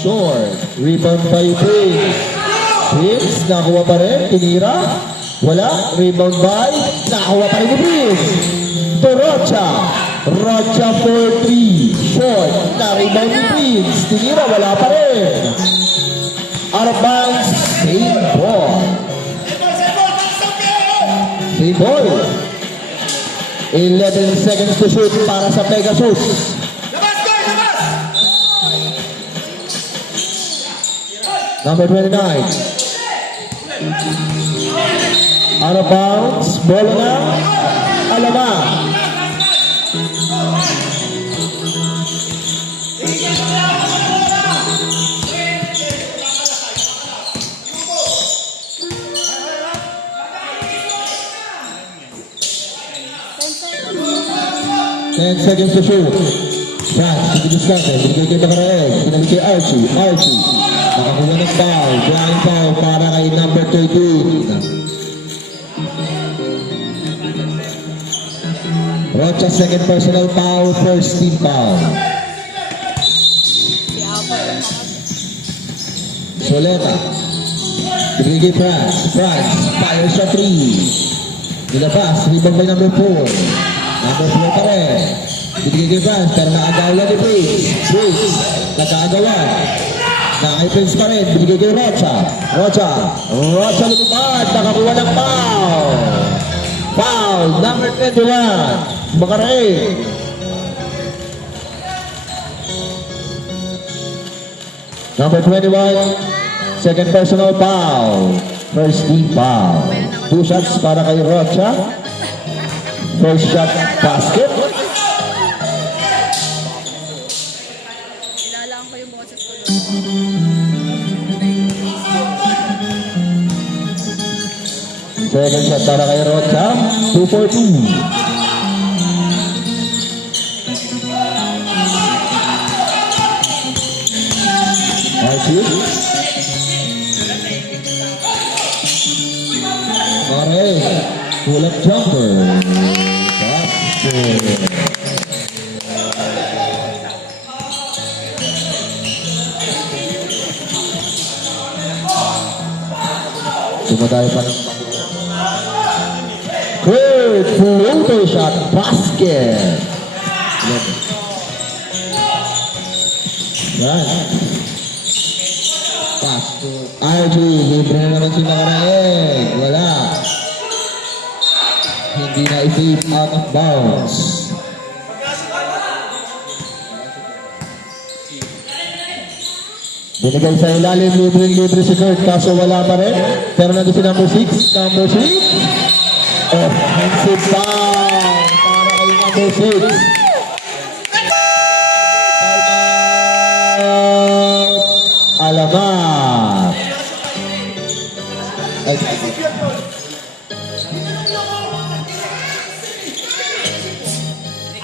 Short, rebound by Prince. Prince, nakakuha pa rin. Tinira. Wala. Rebound by. Nakakuha pa rin ni Prince. To Rocha. Rocha for 3. Short. Na-rebound ni Prince. Tinira. Wala pa rin. Out of bounds. Same ball. Same ball. 11 seconds to shoot para sa Pegasus. Labas ko! Labas! Number 29. Out of bounds. Bola na. Alamat. Ten seconds to shoot. France, didiskarte. Binigay kay Bacarael. Binigay kay Archie. Archie. Nakakuha ng foul. Blind foul para kay number 13. Rocha, second personal foul. First team foul. Soleta. Binigay kay France. France. Fire sa 3. Nilabas. Rebound by number 4. Number 4 pa rin. Binigay kay France, pero nakagawa ni Prince. Prince, nagkagawa. Nakay Prince pa rin. Binigay kay Rocha. Rocha. Rocha lumipad. Nakakuha ng foul. Foul. Number 21. Bacarael. Number 21. Second personal foul. First team foul. 2 shots para kay Rocha. First shot, basket. Ilalaan ko yung boses ko. Second shot para kay Rocha. 2 for 2. Archie. Alright. Pull-up jumper. Basket. Sumatay pa ng Kurt, floater shot, basket. Yan. Pass to Archie. Libre na naman si Bacarael. Wala. Hindi na i-save out of bounds. Binigay sa ilalim, libre si Kurt, kaso wala pa rin. Pero nandun si number 6. Number 6. Offensive foul para kay number 6. Alamat. Ay,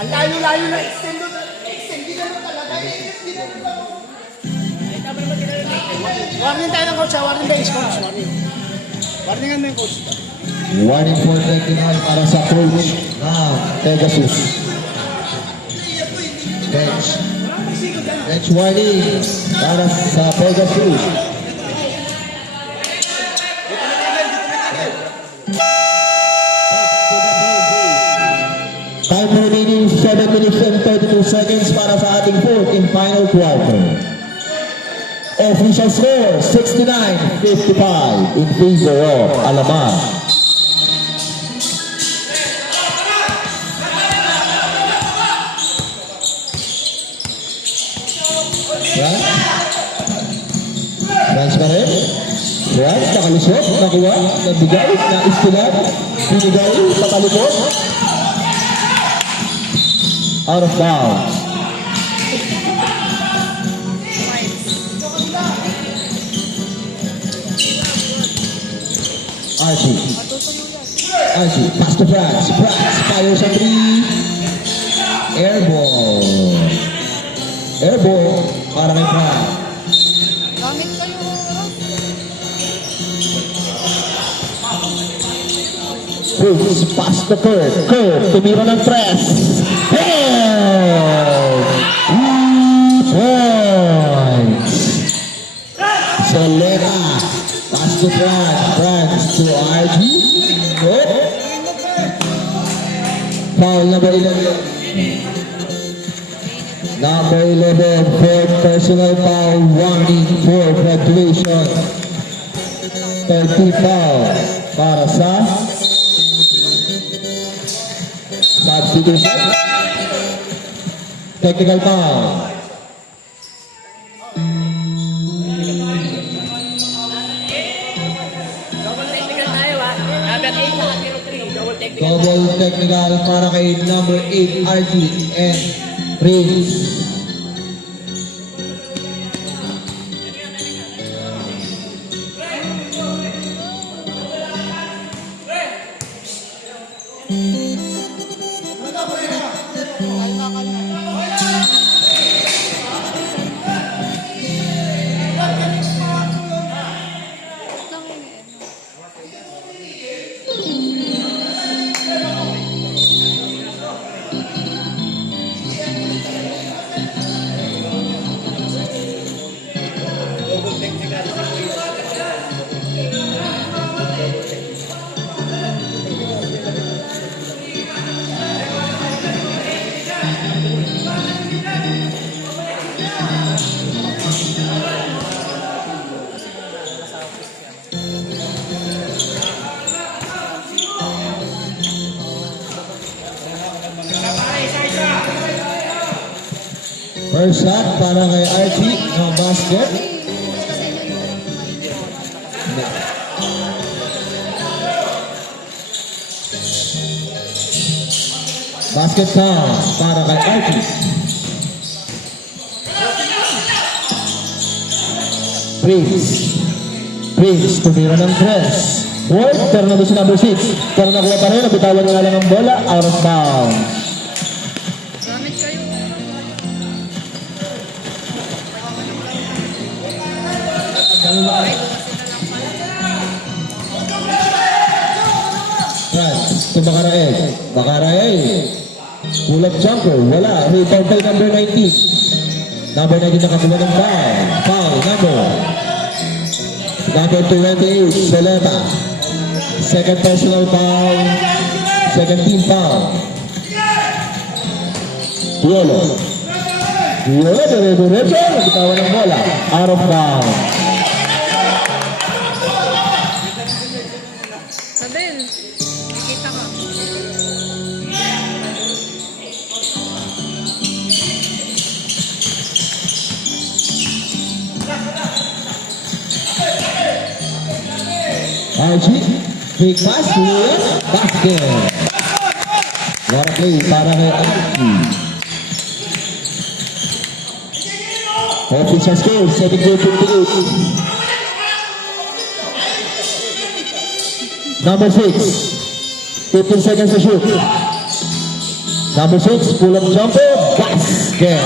Ang layo-layo na extend doon. Extend, di naman talaga. Extend, di naman talaga. Warning tayo ng coach, warning bench coach. Warningan mo yung coach. Warning for technical para sa coach ng Pegasus. Bench. Bench warning para sa Pegasus. Time remaining 7 minutes and 32 seconds para sa ating fourth and final quarter. Official score 69-55 in favor of Alamar. Right? France pa rin. Right, nakalusot, nakuha, nabigay, naistilan, binigay, patalikot. Out of bounds. Archie. Archie, pass to France. France fires a three. Airball. Airball para kay France. Gamit kayo. Cruz, pass to Kurt. Kurt, tumira ng press. Hey! Points. Solera. Pass to France. France to RG. Good. Foul number 11. Number 11 for personal foul. Warning for graduation. 30 foul para sa substitution. Technical foul. Double technical para kay number 8 RG and Prince. First shot para kay Archie ng basket. Basket count para kay Archie. Prince, tumira ng press. Ward, pero na doon si number 6. Pero nakuha pa rin, nabitawan nga lang ang bola, out of bounds. Gamit kayo. France to Bakarael. Pull up jumper. Wala. Rebound by number 19. Number 19 nakakuha ng foul. Foul number 28. Soleta. Second personal foul. Second team foul. Diolo. Diretso. Nabitawan ng bola. Out of bounds. Sabel, nakikita ka. Archie, big pass, basket. What a play para kay Archie. Official score, 7-58. Number 6, 15 seconds to shoot. Number 6, pull up jumper, basket.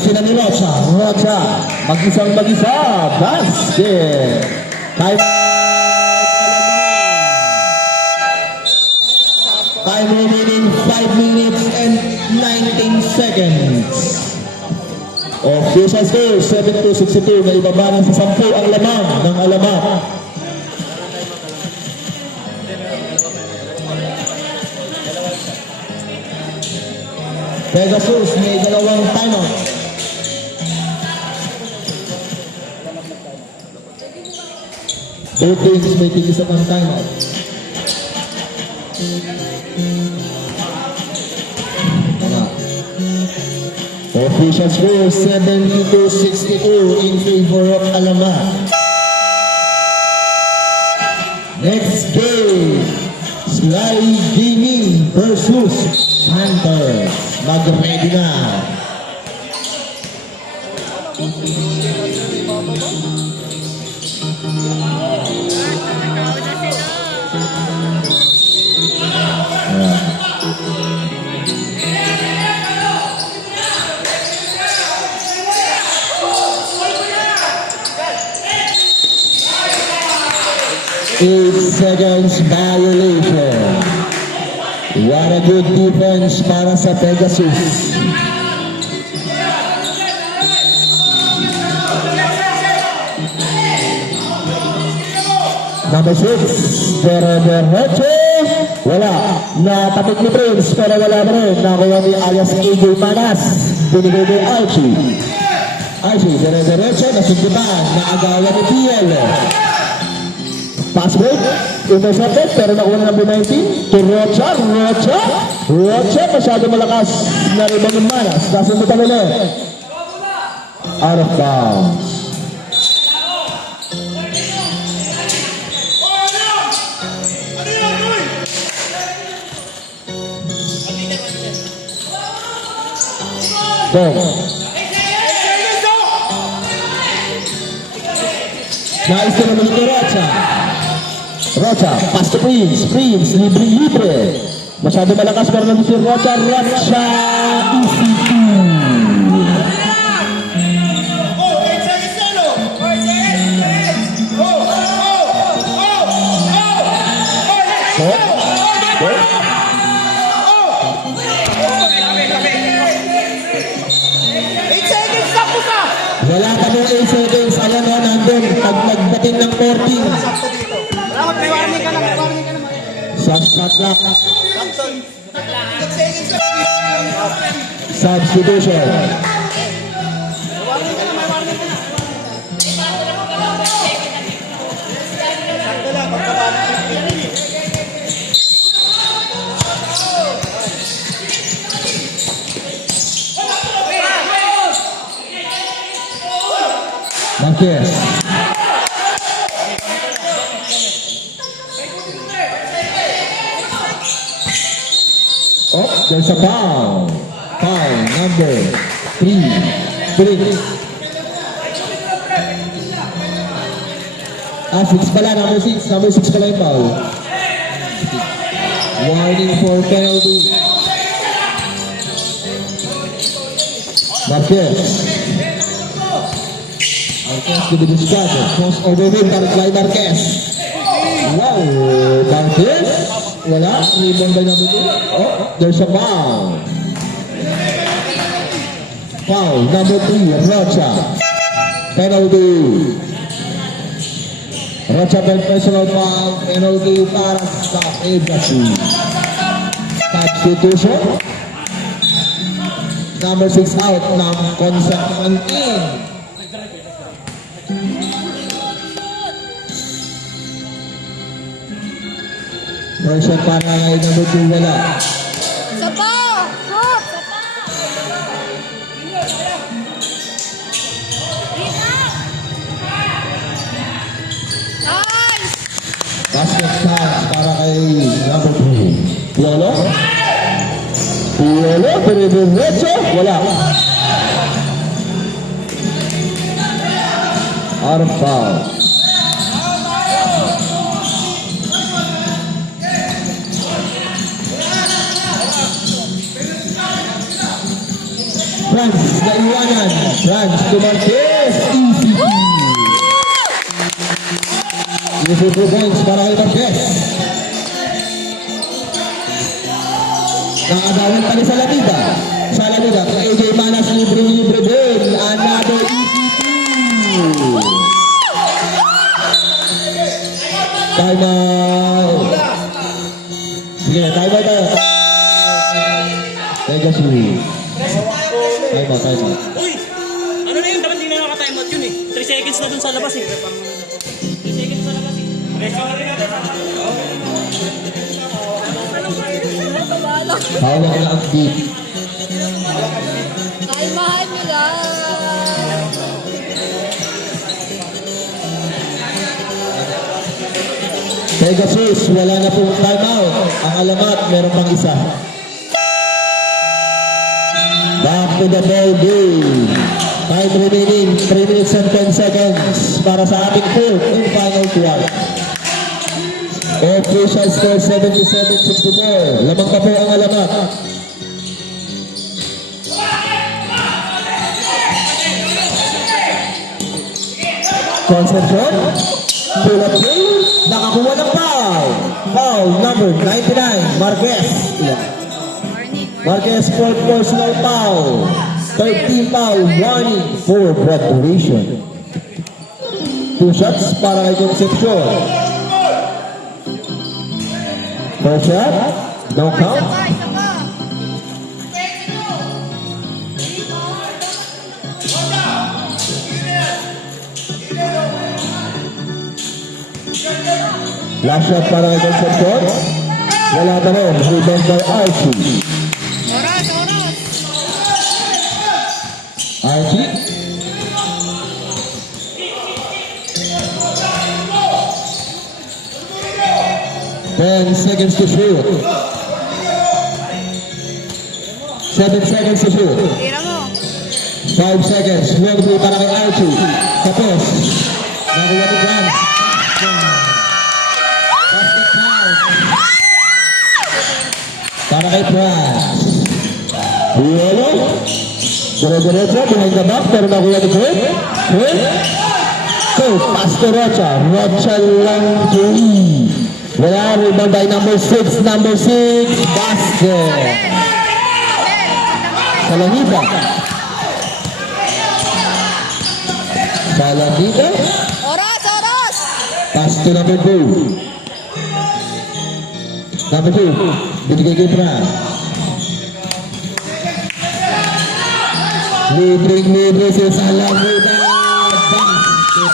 Ayusin na ni Rocha. Rocha, mag-isang mag-isa. Basket. Time time remaining 5 minutes and 19 seconds. Official score, 72-62. May ibaba na sa 10 ang lamang ng alamak. Pegasus may dalawang timeout. Both teams may tigis at ang timeout. Official score 72-62 in favor of Alamak. Next game, Sly Gaming versus Panthers. Mag-ready na. Eight seconds violation. What a good defense para sa Pegasus. Number 6, Derecho. Wala. Natapit ni Prince pero wala na rin. Nakuha ni alias AJ Manas. Binigay ni Archie. Archie, Derecho. Nasundutan. Naagawan ni PL. Pass break, intercepted, pero nakuha na number 19 to Rocha, masyado malakas na rebound ng Manas, kasundutan ulit. Out of bounds. Go. Nais na naman ito Rocha. Rocha, pass to Prince. Prince, libre. Masyado malakas pero nandito si Rocha. Rocha, easy two. Oh, 8 seconds na, no? 4 seconds. Oh, Go. 8 seconds na, pusa! Wala pa ng 8 seconds. Ayan o, nandun. Pag nagdating ng 14. Dapat may warning ka naman. Shot clock. Samson. 8 seconds na. Substitution. Warning ka na, may warning ka na. Sakto lang, pagkabalik. Marquez. Oh, there's a foul. Foul number 3. Ah, 6 pala, number 6. Number 6 pala yung foul. Warning for penalty. Marquez to be discarded. Cross over win para kay Marquez. Wow, Marquez. Wala, rebound by number 2. Oh, there's a foul. Foul, number 3, Rocha. Penalty. Rocha by personal foul. Penalty para sa Pegasus. Substitution. Number 6 out ng Concepcion in. Version para kay number 2 wala. Sapa! Hop! Nice! Basket chance para kay number 2. Piolo? Diretso? Wala. Out of foul. Francis, naiwanan. France to Marquez. Easy 2. Easy 2 points para kay Marquez. Nakagawin pa ni Salamida. Salamida, kay AJ Manas, libre din. Another easy 2. Time out. Sige, time out tayo. Teka, Sui. Time out. Uy! Ano na yun? Dapat hindi na naka-time out yun eh. 3 seconds na dun sa labas eh. 3 seconds sa labas eh. Hawak na ang beat. Kalmahan nyo lang. Pegasus, wala na pong time out. Ang alamat, meron pang isa. Back to the ball game. Time remaining 3 minutes and 10 seconds para sa ating fourth and final quarter. Official score 77-64. Lamang pa po ang alamat. Concepcion. Pull up play. Nakakuha ng foul. Foul number 99. Marquez. Marquez fourth personal foul. 13 foul. Warning for preparation. 2 shots para kay Concepcion. First shot. No count. Isa pa. Last shot para kay Concepcion. Wala pa rin. Rebound by Archie. Oras. Archie. Ten seconds to shoot. 7 seconds to shoot. Tira mo. 5 seconds. Long play para kay Archie. Tapos. Nakuha ni Grant. Basket foul. Para kay France. Yolo. Dire-diretso. Behind the back. Pero nakuha ni Grant. So, pass to Rocha. Rocha lang 3. Wala, rebound by number 6. Number 6. Basket. Salamida. Salamida. Oras. Pass to number 2. Number 2. Binigay kay Fran. Libre si Salamida. Basket.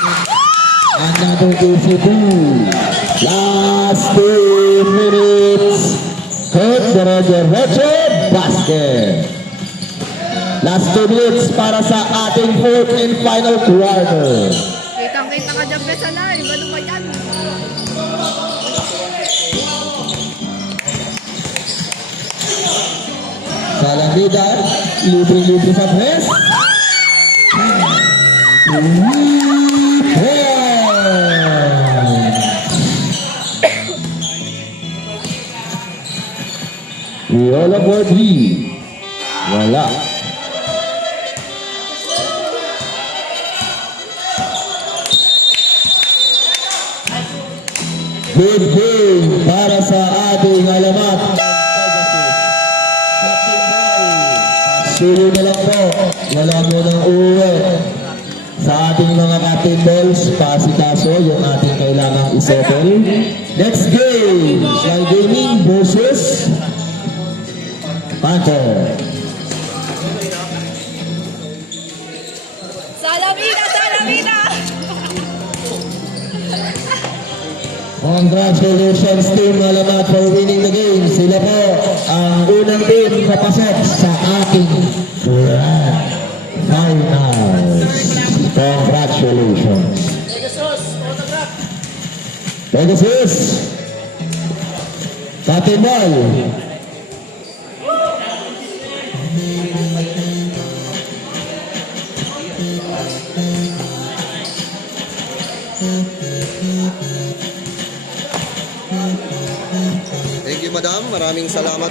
Another easy 2. Last 2 minutes. Kurt Dire-diretso. Basket. Last 2 minutes para sa ating fourth and final quarter. Kitang-kita ka dyan sa live. Ano ba yan? Salamida, libre sa press. Viola for 3. Wala. Good game para sa ating alamat. Sulo na lang po. Wala mo nang uwi. Sa ating mga captain balls, pasikaso yung ating kailangang isettle. Next game, Sly Gaming versus Panther. Salamida! Congratulations team Alamat for winning the game. Sila po ang unang team na pasok sa ating grand finals. Congratulations. Pegasus. Patibal. Thank you, madam. Maraming salamat.